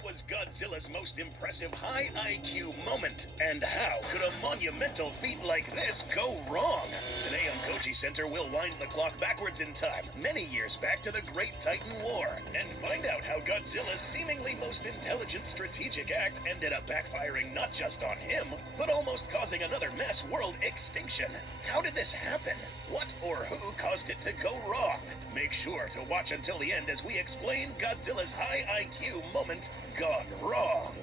What was Godzilla's most impressive high IQ moment? And how could a monumental feat like this go wrong? Today on Kochi Center, we'll wind the clock backwards in time, many years back to the Great Titan War, and find out how Godzilla's seemingly most intelligent strategic act ended up backfiring not just on him, but almost causing another mass world extinction. How did this happen? What or who caused it to go wrong? Make sure to watch until the end as we explain Godzilla's high IQ moment gone wrong.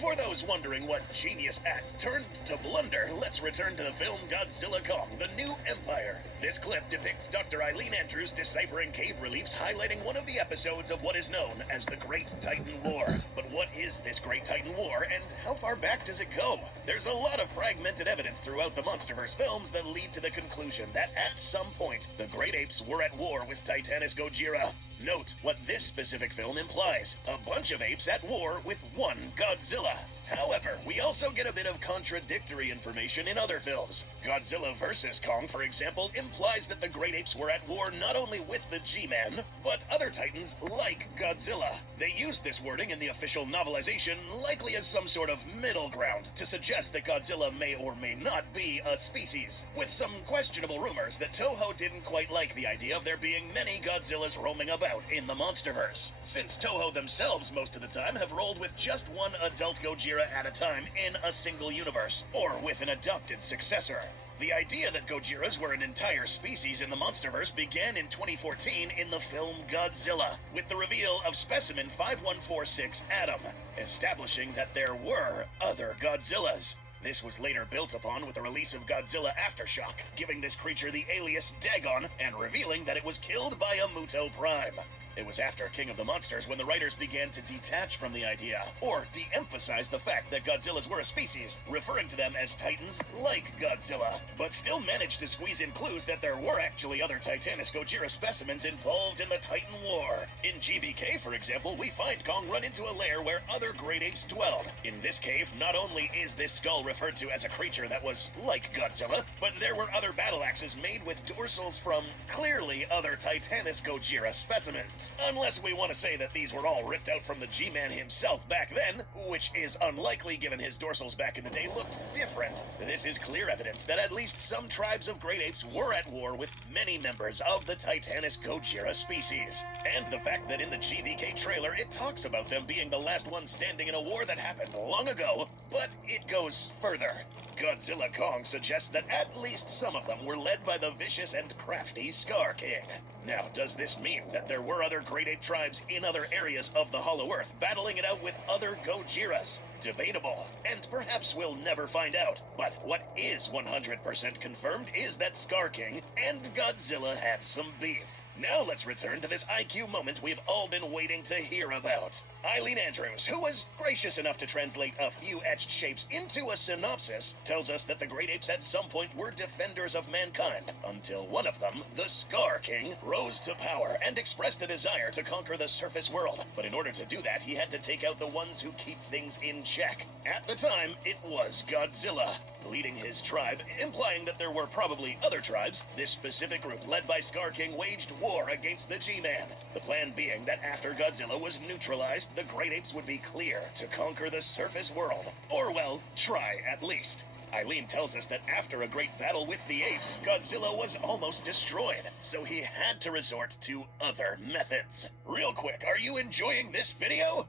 For those wondering what genius act turned to blunder, let's return to the film Godzilla Kong, The New Empire. This clip depicts Dr. Eileen Andrews deciphering cave reliefs highlighting one of the episodes of what is known as the Great Titan War. But what is this Great Titan War, and how far back does it go? There's a lot of fragmented evidence throughout the MonsterVerse films that lead to the conclusion that at some point, the Great Apes were at war with Titanus Gojira. Note what this specific film implies: a bunch of apes at war with one Godzilla. However, we also get a bit of contradictory information in other films. Godzilla vs. Kong, for example, implies that the Great Apes were at war not only with the G-Man, but other titans like Godzilla. They used this wording in the official novelization likely as some sort of middle ground to suggest that Godzilla may or may not be a species, with some questionable rumors that Toho didn't quite like the idea of there being many Godzillas roaming about in the MonsterVerse, since Toho themselves most of the time have rolled with just one adult Gojira at a time in a single universe, or with an adopted successor. The idea that Gojiras were an entire species in the MonsterVerse began in 2014 in the film Godzilla, with the reveal of specimen 5146 Adam, establishing that there were other Godzillas. This was later built upon with the release of Godzilla Aftershock, giving this creature the alias Dagon, and revealing that it was killed by a Muto Prime. It was after King of the Monsters when the writers began to detach from the idea, or de-emphasize the fact that Godzillas were a species, referring to them as titans like Godzilla, but still managed to squeeze in clues that there were actually other Titanus Gojira specimens involved in the Titan War. In GVK, for example, we find Kong run into a lair where other great apes dwelled. In this cave, not only is this skull referred to as a creature that was like Godzilla, but there were other battle axes made with dorsals from clearly other Titanus Gojira specimens. Unless we want to say that these were all ripped out from the G-Man himself back then, which is unlikely given his dorsals back in the day looked different. This is clear evidence that at least some tribes of great apes were at war with many members of the Titanus Gojira species. And the fact that in the GVK trailer it talks about them being the last ones standing in a war that happened long ago, but it goes further. Godzilla Kong suggests that at least some of them were led by the vicious and crafty Scar King. Now, does this mean that there were other great ape tribes in other areas of the Hollow Earth battling it out with other Gojiras? Debatable, and perhaps we'll never find out. But what is 100% confirmed is that Scar King and Godzilla had some beef. Now let's return to this IQ moment we've all been waiting to hear about. Eileen Andrews, who was gracious enough to translate a few etched shapes into a synopsis, tells us that the great apes at some point were defenders of mankind, until one of them, the Scar King, rose to power and expressed a desire to conquer the surface world. But in order to do that, he had to take out the ones who keep things in check. At the time, it was Godzilla, leading his tribe, implying that there were probably other tribes. This specific group, led by Scar King, waged war against the G-Man. The plan being that after Godzilla was neutralized, the great apes would be clear to conquer the surface world. Or, well, try at least. Eileen tells us that after a great battle with the apes, Godzilla was almost destroyed, so he had to resort to other methods. Real quick, are you enjoying this video?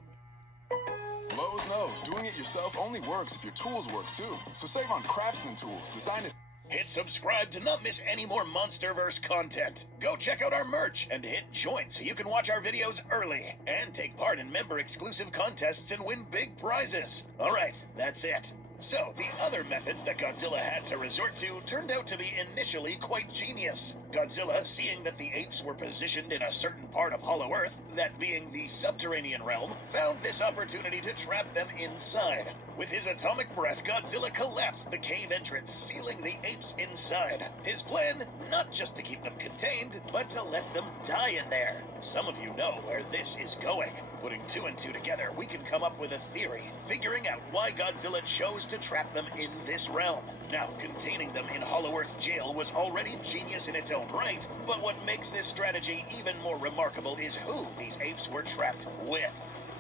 Lowe's knows doing it yourself only works if your tools work too. So save on Craftsman tools, designed to... Hit subscribe to not miss any more MonsterVerse content. Go check out our merch and hit join so you can watch our videos early and take part in member-exclusive contests and win big prizes. Alright, that's it. So, the other methods that Godzilla had to resort to turned out to be initially quite genius. Godzilla, seeing that the apes were positioned in a certain part of Hollow Earth, that being the subterranean realm, found this opportunity to trap them inside. With his atomic breath, Godzilla collapsed the cave entrance, sealing the apes inside. His plan, not just to keep them contained, but to let them die in there. Some of you know where this is going. Putting two and two together, we can come up with a theory, figuring out why Godzilla chose to trap them in this realm. Now, containing them in Hollow Earth jail was already genius in its own right, but what makes this strategy even more remarkable is who these apes were trapped with.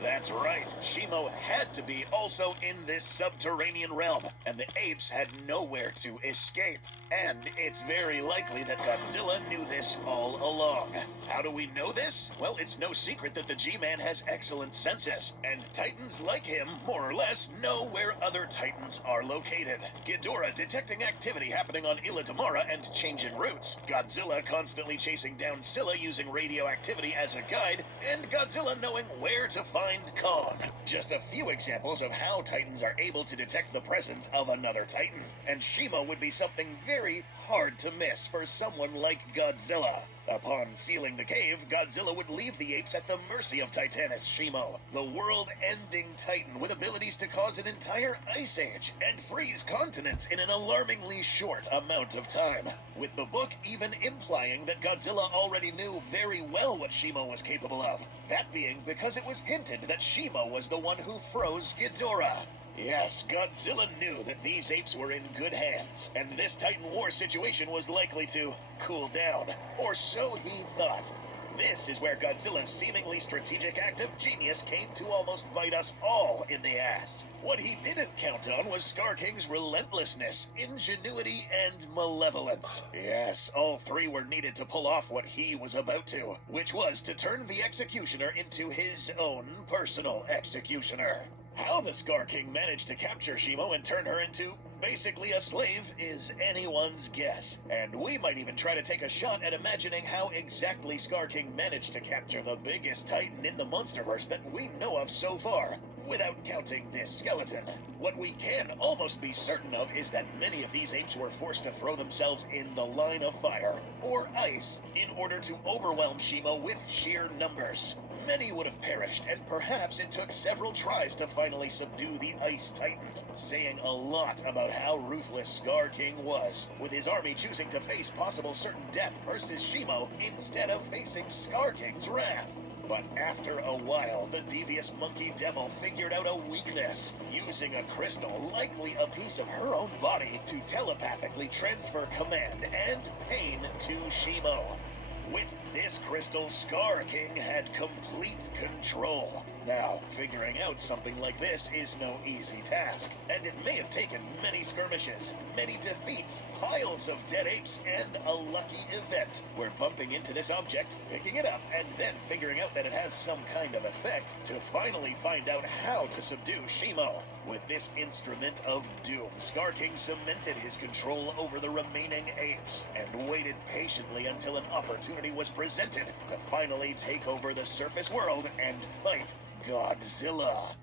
That's right, Shimo had to be also in this subterranean realm, and the apes had nowhere to escape. And it's very likely that Godzilla knew this all along. How do we know this? Well, it's no secret that the G-Man has excellent senses, and Titans like him, more or less, know where other Titans are located. Ghidorah detecting activity happening on Illa Damara and changing routes, Godzilla constantly chasing down Scylla using radioactivity as a guide, and Godzilla knowing where to find Kong. Just a few examples of how Titans are able to detect the presence of another Titan, and Shimo would be something very hard to miss for someone like Godzilla. Upon sealing the cave, Godzilla would leave the apes at the mercy of Titanus Shimo, the world-ending titan with abilities to cause an entire ice age and freeze continents in an alarmingly short amount of time, with the book even implying that Godzilla already knew very well what Shimo was capable of, that being because it was hinted that Shimo was the one who froze Ghidorah. Yes, Godzilla knew that these apes were in good hands, and this Titan War situation was likely to cool down, or so he thought. This is where Godzilla's seemingly strategic act of genius came to almost bite us all in the ass. What he didn't count on was Scar King's relentlessness, ingenuity, and malevolence. Yes, all three were needed to pull off what he was about to, which was to turn the Executioner into his own personal executioner. How the Scar King managed to capture Shimo and turn her into basically a slave is anyone's guess, and we might even try to take a shot at imagining how exactly Scar King managed to capture the biggest Titan in the Monsterverse that we know of so far, without counting this skeleton. What we can almost be certain of is that many of these apes were forced to throw themselves in the line of fire, or ice, in order to overwhelm Shimo with sheer numbers. Many would have perished, and perhaps it took several tries to finally subdue the Ice Titan, saying a lot about how ruthless Scar King was, with his army choosing to face possible certain death versus Shimo instead of facing Scar King's wrath. But after a while, the devious monkey devil figured out a weakness, using a crystal, likely a piece of her own body, to telepathically transfer command and pain to Shimo. With this crystal, Scar King had complete control. Now, figuring out something like this is no easy task, and it may have taken many skirmishes, many defeats, piles of dead apes, and a lucky event, where bumping into this object, picking it up, and then figuring out that it has some kind of effect, to finally find out how to subdue Shimo. With this instrument of doom, Scar King cemented his control over the remaining apes, and waited patiently until an opportunity was presented to finally take over the surface world and fight Godzilla.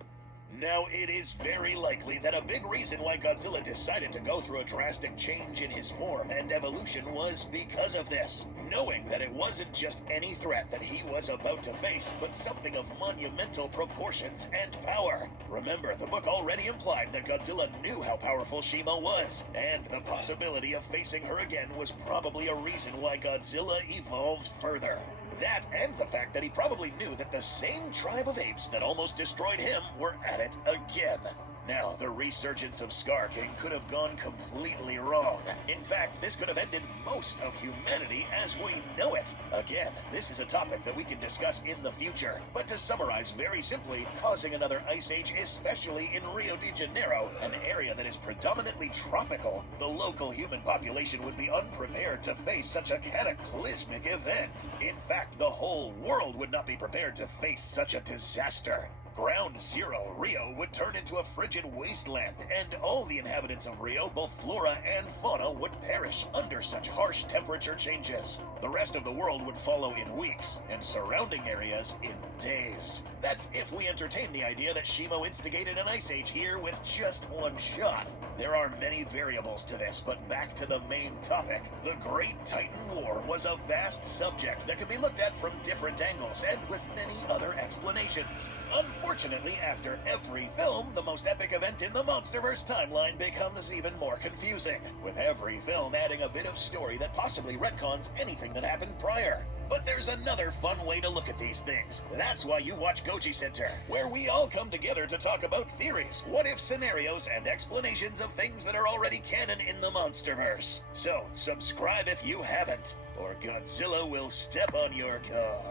Now, it is very likely that a big reason why Godzilla decided to go through a drastic change in his form and evolution was because of this, knowing that it wasn't just any threat that he was about to face, but something of monumental proportions and power. Remember, the book already implied that Godzilla knew how powerful Shimo was, and the possibility of facing her again was probably a reason why Godzilla evolved further. That and the fact that he probably knew that the same tribe of apes that almost destroyed him were at it again. Now, the resurgence of Scar King could have gone completely wrong. In fact, this could have ended most of humanity as we know it. Again, this is a topic that we can discuss in the future. But to summarize very simply, causing another ice age, especially in Rio de Janeiro, an area that is predominantly tropical, the local human population would be unprepared to face such a cataclysmic event. In fact, the whole world would not be prepared to face such a disaster. Ground Zero, Rio, would turn into a frigid wasteland, and all the inhabitants of Rio, both flora and fauna, would perish under such harsh temperature changes. The rest of the world would follow in weeks, and surrounding areas in days. That's if we entertain the idea that Shimo instigated an ice age here with just one shot. There are many variables to this, but back to the main topic. The Great Titan War was a vast subject that could be looked at from different angles, and with many other explanations. Unfortunately, after every film, the most epic event in the Monsterverse timeline becomes even more confusing, with every film adding a bit of story that possibly retcons anything that happened prior. But there's another fun way to look at these things. That's why you watch Goji Center, where we all come together to talk about theories, what-if scenarios, and explanations of things that are already canon in the Monsterverse. So, subscribe if you haven't, or Godzilla will step on your car.